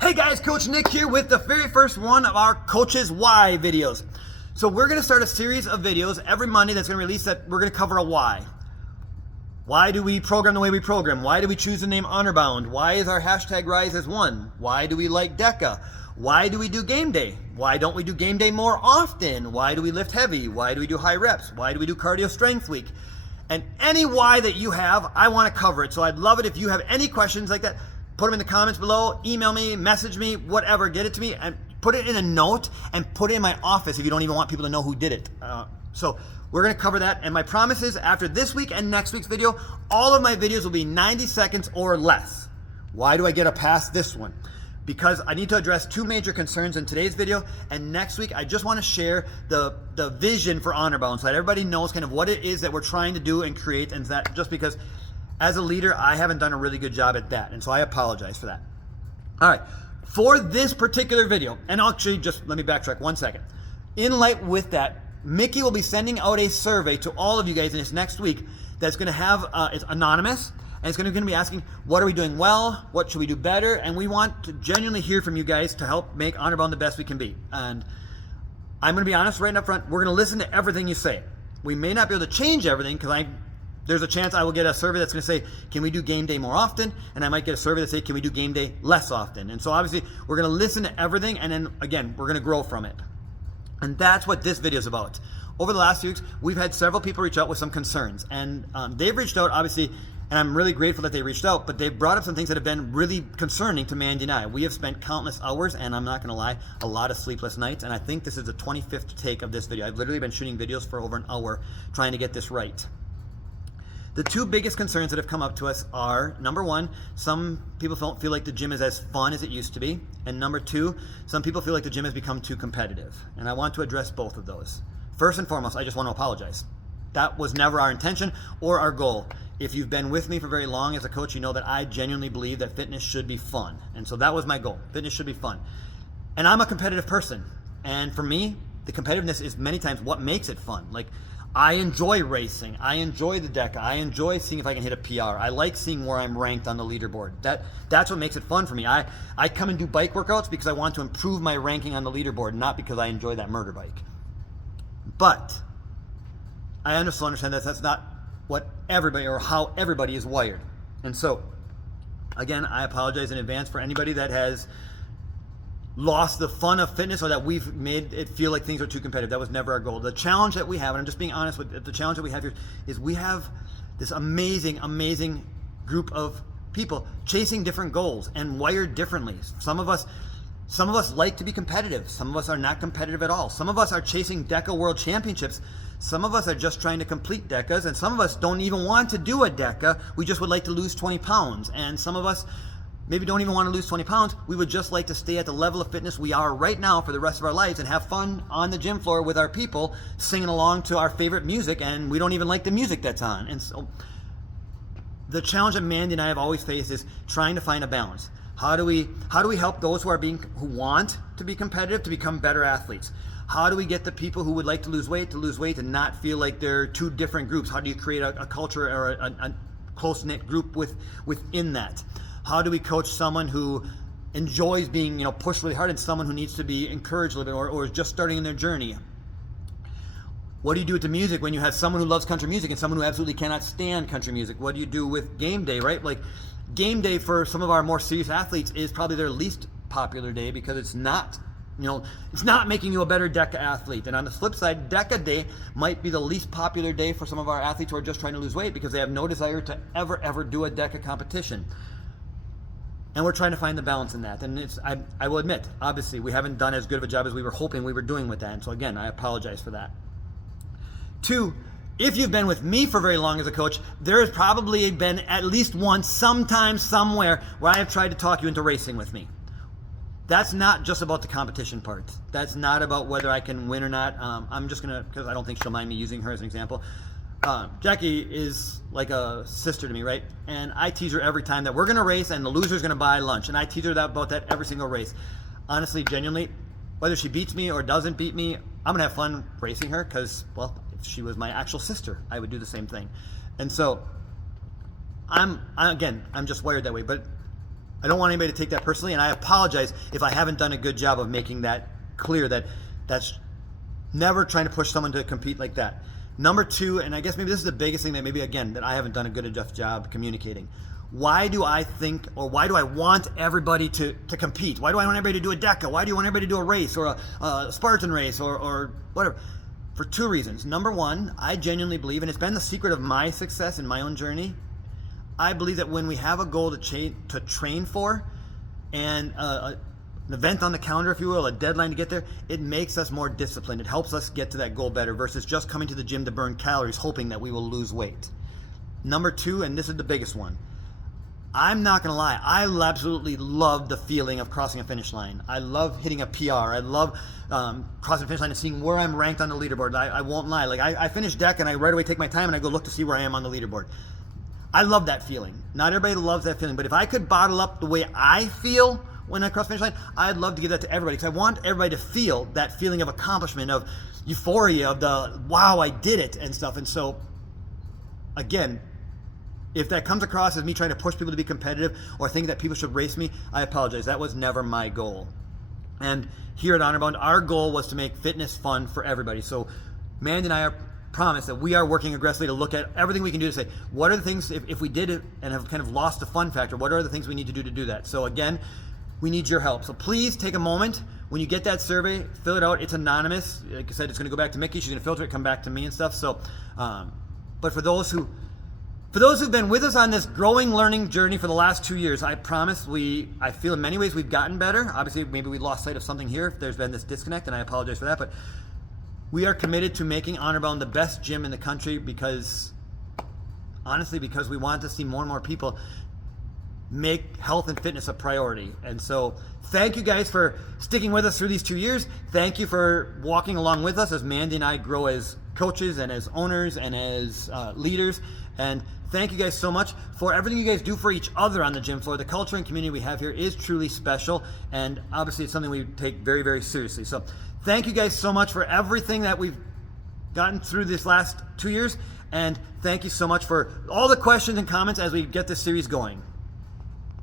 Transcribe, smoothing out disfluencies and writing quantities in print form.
Hey guys, Coach Nick here with the very first one of our Coaches Why videos. So we're going to start a series of videos every Monday that's going to release that we're going to cover a why. Why do we program the way we program? Why do we choose the name Honorbound? Why is our hashtag Rise as One? Why do we like DECA? Why do we do game day? Why don't we do game day more often? Why do we lift heavy? Why do we do high reps? Why do we do cardio strength week? And any why that you have, I want to cover it. So I'd love it if you have any questions like that. Put them in the comments below, email me, message me, whatever, get it to me, and put it in a note and put it in my office if you don't even want people to know who did it. So we're gonna cover that, and my promise is after this week and next week's video, all of my videos will be 90 seconds or less. Why do I get a pass this one? Because I need to address two major concerns in today's video, and next week I just wanna share the vision for Honorbound so that everybody knows kind of what it is that we're trying to do and create, and that just because as a leader, I haven't done a really good job at that, and so I apologize for that. All right, for this particular video, and actually just let me backtrack 1 second. In light with that, Mickey will be sending out a survey to all of you guys in this next week that's gonna have, it's anonymous, and it's gonna be asking, what are we doing well? What should we do better? And we want to genuinely hear from you guys to help make Honorbound the best we can be. And I'm gonna be honest right up front, we're gonna listen to everything you say. We may not be able to change everything because there's a chance I will get a survey that's going to say, can we do game day more often? And I might get a survey that say, can we do game day less often? And so obviously we're going to listen to everything, and then again, we're going to grow from it. And that's what this video is about. Over the last few weeks, we've had several people reach out with some concerns, and they've reached out obviously, and I'm really grateful that they reached out, but they've brought up some things that have been really concerning to Mandy and I. We have spent countless hours, and I'm not going to lie, a lot of sleepless nights, and I think this is the 25th take of this video. I've literally been shooting videos for over an hour trying to get this right. The two biggest concerns that have come up to us are, number one, some people don't feel like the gym is as fun as it used to be. And number two, some people feel like the gym has become too competitive. And I want to address both of those. First and foremost, I just want to apologize. That was never our intention or our goal. If you've been with me for very long as a coach, you know that I genuinely believe that fitness should be fun. And so that was my goal. Fitness should be fun. And I'm a competitive person. And for me, the competitiveness is many times what makes it fun. Like, I enjoy racing. I enjoy the DECA. I enjoy seeing if I can hit a PR. I like seeing where I'm ranked on the leaderboard. That's what makes it fun for me. I come and do bike workouts because I want to improve my ranking on the leaderboard, not because I enjoy that murder bike. But I also understand that that's not what everybody or how everybody is wired. And so, again, I apologize in advance for anybody that has lost the fun of fitness or that we've made it feel like things are too competitive. That was never our goal. The challenge that we have, and I'm just being honest with the challenge that we have here, is we have this amazing, amazing group of people chasing different goals and wired differently. Some of us like to be competitive. Some of us are not competitive at all. Some of us are chasing DECA World Championships. Some of us are just trying to complete DECAs, and some of us don't even want to do a DECA. We just would like to lose 20 pounds. And some of us maybe don't even want to lose 20 pounds. We would just like to stay at the level of fitness we are right now for the rest of our lives and have fun on the gym floor with our people singing along to our favorite music, and we don't even like the music that's on. And so the challenge that Mandy and I have always faced is trying to find a balance. How do we help those who want to be competitive to become better athletes? How do we get the people who would like to lose weight and not feel like they're two different groups? How do you create a culture or a close-knit group within that? How do we coach someone who enjoys being, pushed really hard and someone who needs to be encouraged a little bit or is just starting in their journey? What do you do with the music when you have someone who loves country music and someone who absolutely cannot stand country music? What do you do with game day, right? Like, game day for some of our more serious athletes is probably their least popular day because it's not making you a better DECA athlete. And on the flip side, DECA day might be the least popular day for some of our athletes who are just trying to lose weight because they have no desire to ever do a DECA competition. And we're trying to find the balance in that. And I will admit, obviously, we haven't done as good of a job as we were hoping we were doing with that. And so again, I apologize for that. Two, if you've been with me for very long as a coach, there has probably been at least once, sometime, somewhere, where I have tried to talk you into racing with me. That's not just about the competition part. That's not about whether I can win or not. I'm just gonna, because I don't think she'll mind me using her as an example. Jackie is like a sister to me, right? And I tease her every time that we're gonna race and the loser's gonna buy lunch. And I tease her about that every single race. Honestly, genuinely, whether she beats me or doesn't beat me, I'm gonna have fun racing her because, well, if she was my actual sister, I would do the same thing. And so I'm just wired that way. But I don't want anybody to take that personally, and I apologize if I haven't done a good job of making that clear, that that's never trying to push someone to compete like that. Number two, and I guess maybe this is the biggest thing that maybe, again, that I haven't done a good enough job communicating. Why do I think, or why do I want everybody to compete? Why do I want everybody to do a DECA? Why do you want everybody to do a race or a Spartan race or whatever? For two reasons. Number one, I genuinely believe, and it's been the secret of my success in my own journey, I believe that when we have a goal to train for, and an event on the calendar, if you will, a deadline to get there, it makes us more disciplined. It helps us get to that goal better versus just coming to the gym to burn calories, hoping that we will lose weight. Number two, and this is the biggest one, I'm not going to lie, I absolutely love the feeling of crossing a finish line. I love hitting a PR. I love crossing the finish line and seeing where I'm ranked on the leaderboard. I won't lie. Like I finish deck and I right away take my time and I go look to see where I am on the leaderboard. I love that feeling. Not everybody loves that feeling, but if I could bottle up the way I feel when I cross the finish line, I'd love to give that to everybody, because I want everybody to feel that feeling of accomplishment, of euphoria, of the wow, I did it and stuff. And so, again, if that comes across as me trying to push people to be competitive or think that people should race me, I apologize. That was never my goal. And here at HonorBound, our goal was to make fitness fun for everybody. So Mandy and I are promised that we are working aggressively to look at everything we can do to say, what are the things, if we did it and have kind of lost the fun factor, what are the things we need to do that? So again, we need your help. So please take a moment. When you get that survey, fill it out. It's anonymous. Like I said, it's going to go back to Mickey. She's going to filter it, come back to me and stuff. So, but for those who've been with us on this growing learning journey for the last 2 years, I promise I feel in many ways we've gotten better. Obviously, maybe we lost sight of something here if there's been this disconnect, and I apologize for that. But we are committed to making HonorBound the best gym in the country because we want to see more and more people make health and fitness a priority. And so thank you guys for sticking with us through these 2 years. Thank you for walking along with us as Mandy and I grow as coaches and as owners and as leaders. And thank you guys so much for everything you guys do for each other on the gym floor. The culture and community we have here is truly special, and obviously it's something we take very, very seriously. So thank you guys so much for everything that we've gotten through this last 2 years, and thank you so much for all the questions and comments as we get this series going.